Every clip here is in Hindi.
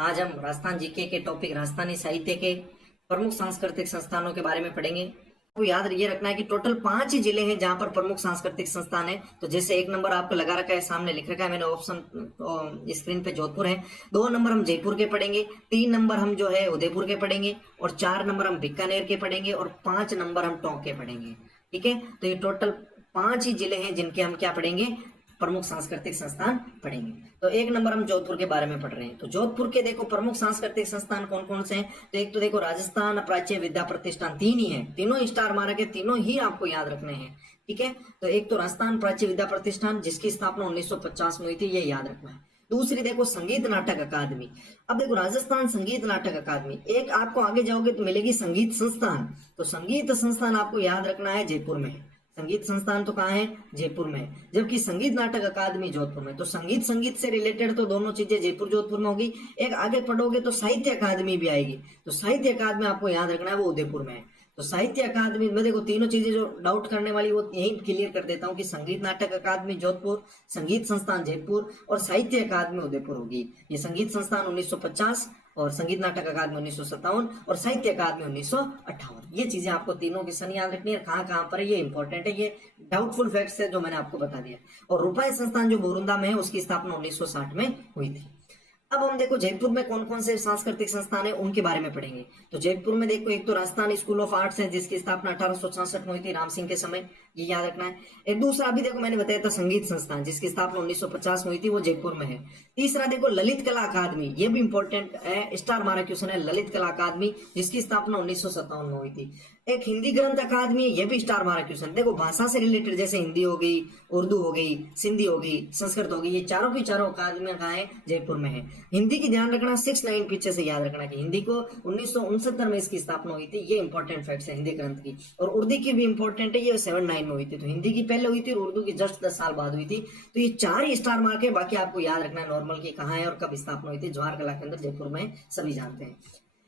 आज हम राजस्थान जीके के टॉपिक राजस्थानी साहित्य के प्रमुख सांस्कृतिक संस्थानों के बारे में पढ़ेंगे। आपको याद ये रखना है कि टोटल 5 ही जिले हैं जहां पर प्रमुख सांस्कृतिक संस्थान है। तो जैसे 1 नंबर आपको लगा रखा है, सामने लिख रखा है मैंने ऑप्शन स्क्रीन पे जोधपुर है। 2 नंबर हम जयपुर के पढ़ेंगे, 3 नंबर हम जो है उदयपुर के पढ़ेंगे, और 4 नंबर हम बीकानेर के पढ़ेंगे, और 5 नंबर हम टोंक के पढ़ेंगे। ठीक है, तो ये टोटल 5 ही जिले हैं जिनके हम क्या पढ़ेंगे, प्रमुख सांस्कृतिक संस्थान पढ़ेंगे। तो 1 नंबर हम जोधपुर के बारे में पढ़ रहे हैं। तो जोधपुर के देखो प्रमुख सांस्कृतिक संस्थान कौन कौन से हैं। तो एक तो देखो राजस्थान प्राच्य विद्या प्रतिष्ठान, 3 ही है, तीनों स्टार मारा के, तीनों ही आपको याद रखने हैं। ठीक है, तो एक तो राजस्थान प्राच्य विद्या प्रतिष्ठान जिसकी स्थापना 1950 में हुई थी, ये याद रखना है। दूसरी देखो संगीत नाटक अकादमी। अब देखो राजस्थान संगीत नाटक अकादमी, एक आपको आगे जाओगे तो मिलेगी संगीत संस्थान। तो संगीत संस्थान आपको याद रखना है जयपुर में है। संगीत संस्थान तो कहाँ है, जयपुर में, जबकि संगीत नाटक अकादमी जोधपुर में। तो संगीत से रिलेटेड तो दोनों चीजें जयपुर जोधपुर में होगी। एक आगे पढ़ोगे तो साहित्य अकादमी भी आएगी, तो साहित्य अकादमी आपको याद रखना है वो उदयपुर में है। तो साहित्य अकादमी में देखो तीनों चीजें जो डाउट करने वाली वो यही क्लियर कर देता हूँ कि संगीत नाटक अकादमी जोधपुर, संगीत संस्थान जयपुर और साहित्य अकादमी उदयपुर होगी। ये संगीत संस्थान 1950 और संगीत नाटक अकादमी 1957 और साहित्य अकादमी 1958। ये चीजें आपको तीनों की सन याद रखनी है, कहाँ कहाँ पर है ये इंपॉर्टेंट है, ये डाउटफुल फैक्ट्स है जो मैंने आपको बता दिया। और रूपाई संस्थान जो बोरुंदा में है उसकी स्थापना 1960 में हुई थी। अब हम देखो जयपुर में कौन कौन से सांस्कृतिक संस्थान है उनके बारे में पढ़ेंगे। तो जयपुर में देखो एक तो राजस्थान स्कूल ऑफ आर्ट्स है जिसकी स्थापना 1866 में हुई थी, राम सिंह के समय, ये याद रखना है। एक दूसरा अभी देखो मैंने बताया था संगीत संस्थान जिसकी स्थापना 1950 में हुई थी, वो जयपुर में है। तीसरा देखो ललित कला अकादमी, ये भी इंपॉर्टेंट है, स्टार मारा क्वेश्चन है, ललित कला अकादमी जिसकी स्थापना 1957 में हुई थी। एक हिंदी ग्रंथ अकादमी, ये भी स्टार मारा क्वेश्चन। देखो भाषा से रिलेटेड जैसे हिंदी हो गई, उर्दू हो गई, सिंधी हो गई, संस्कृत हो गई, ये चारों की चारों अकादमियां कहाँ है, जयपुर में है। हिंदी की ध्यान रखना 6-9 पीछे से याद रखना कि हिंदी को 1969 में इसकी स्थापना हुई थी, ये इंपॉर्टेंट फैक्ट्स है हिंदी ग्रंथ की। और उर्दू की भी इंपॉर्टेंट है, ये 7-9 में हुई थी। तो हिंदी की पहले हुई थी और उर्दू की जस्ट 10 साल बाद हुई थी। तो ये 4 ही स्टार मार्क है, बाकी आपको याद रखना है नॉर्मल की कहाँ है और कब स्थापना हुई थी। जवाहर कला केंद्र जयपुर में, सभी जानते हैं।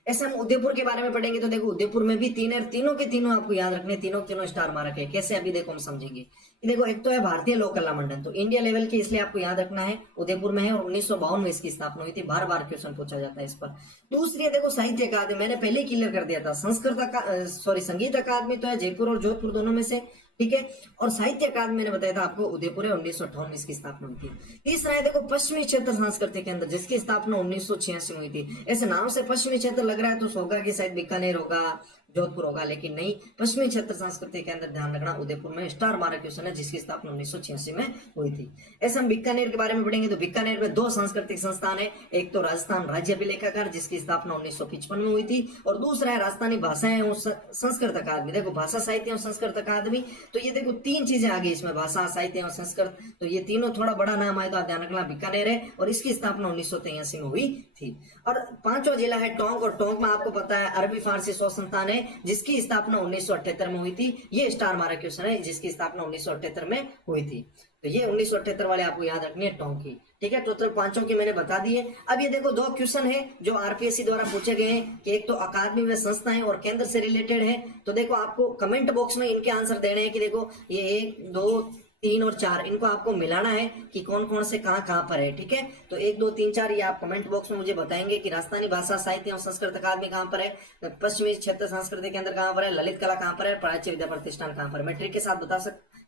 ऐसे हम उदयपुर के बारे में पढ़ेंगे तो देखो उदयपुर में भी 3 है, तीनों के तीनों आपको याद रखने, तीनों स्टार मार्क है। कैसे, अभी देखो हम समझेंगे। देखो एक तो है भारतीय लोक कला मंडल, तो इंडिया लेवल की, इसलिए आपको याद रखना है उदयपुर में है और 1952 में इसकी स्थापना हुई थी। बार बार क्वेश्चन पूछा जाता है इस पर। दूसरी है देखो साहित्य अकादमी, मैंने पहले ही क्लियर कर दिया था, संगीत अकादमी तो है जयपुर और जोधपुर दोनों में से। ठीक है, और साहित्य अकादमी मैंने बताया था आपको उदयपुर है, 1958 में इसकी स्थापना हुई थी। तीसरा है देखो पश्चिमी क्षेत्र सांस्कृतिक केंद्र जिसकी स्थापना 1986 में हुई थी। ऐसे नाम से पश्चिमी क्षेत्र लग रहा है तो होगा कि शायद बीकानेर होगा, जोधपुर होगा, लेकिन नहीं, पश्चिमी क्षेत्र सांस्कृतिक केंद्र ध्यान रखना उदयपुर में, स्टार मार्क क्वेश्चन है, जिसकी स्थापना 1986 में हुई थी। ऐसे हम बीकानेर के बारे में पढ़ेंगे तो बीकानेर में 2 सांस्कृतिक संस्थान है, एक तो राजस्थान राज्य अभिलेखागार जिसकी स्थापना 1955 में हुई थी, और दूसरा है राजस्थानी भाषाएं एवं संस्कृत अकादमी। देखो भाषा साहित्य एवं संस्कृत अकादमी, तो ये देखो 3 चीजें आ गई इसमें, भाषा साहित्य एवं संस्कृत, तो ये तीनों थोड़ा बड़ा नाम आए तो आप ध्यान रखना, बीकानेर है और इसकी स्थापना 1983 में हुई थी। और 5वां जिला है टोंक, और टोंक में आपको पता है अरबी फारसी शोध संस्थान है जिसकी स्थापना 1978 में हुई थी। ये स्टार मारा क्वेश्चन है, जिसकी स्थापना 1978 में हुई थी। तो ये 1978 वाले आपको याद रखनी है टोंक की। ठीक है, टोटल 5 की मैंने बता दी है। अब ये देखो 2 क्वेश्चन है जो आरपीएससी द्वारा पूछे गए हैं कि एक तो अकादमी व संस्थाएं और केंद्र से रिलेटेड है। तो देखो आपको कमेंट बॉक्स में इनके आंसर देने हैं कि देखो ये 1, 2, 3 और 4 इनको आपको मिलाना है कि कौन कौन से कहाँ पर है। ठीक है, तो 1, 2, 3, 4 ये आप कमेंट बॉक्स में मुझे बताएंगे कि राजस्थानी भाषा साहित्य एवं संस्कृत अकादमी कहाँ पर है, पश्चिमी क्षेत्र सांस्कृतिक केंद्र कहाँ पर है, ललित कला कहाँ पर है, प्राच्य विद्या प्रतिष्ठान कहाँ पर है। मैं ट्रिक के साथ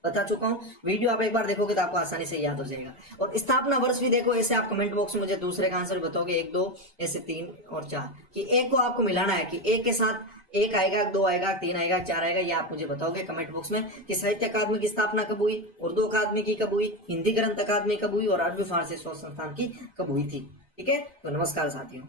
बता चुका हूँ। वीडियो आप एक बार देखोगे तो आपको आसानी से याद हो जाएगा। और स्थापना वर्ष भी देखो, ऐसे आप कमेंट बॉक्स में मुझे दूसरे का आंसर बताओगे, 1, 2, ऐसे 3 और 4 कि एक को आपको मिलाना है कि एक के साथ 1 आएगा, 2 आएगा, 3 आएगा, 4 आएगा, ये आप मुझे बताओगे कमेंट बॉक्स में कि साहित्य अकादमी की स्थापना कब हुई, उर्दू अकादमी की कब हुई, हिंदी ग्रंथ अकादमी कब हुई और अरबी फारसी शोध संस्थान की कब हुई थी। ठीक है, तो नमस्कार साथियों।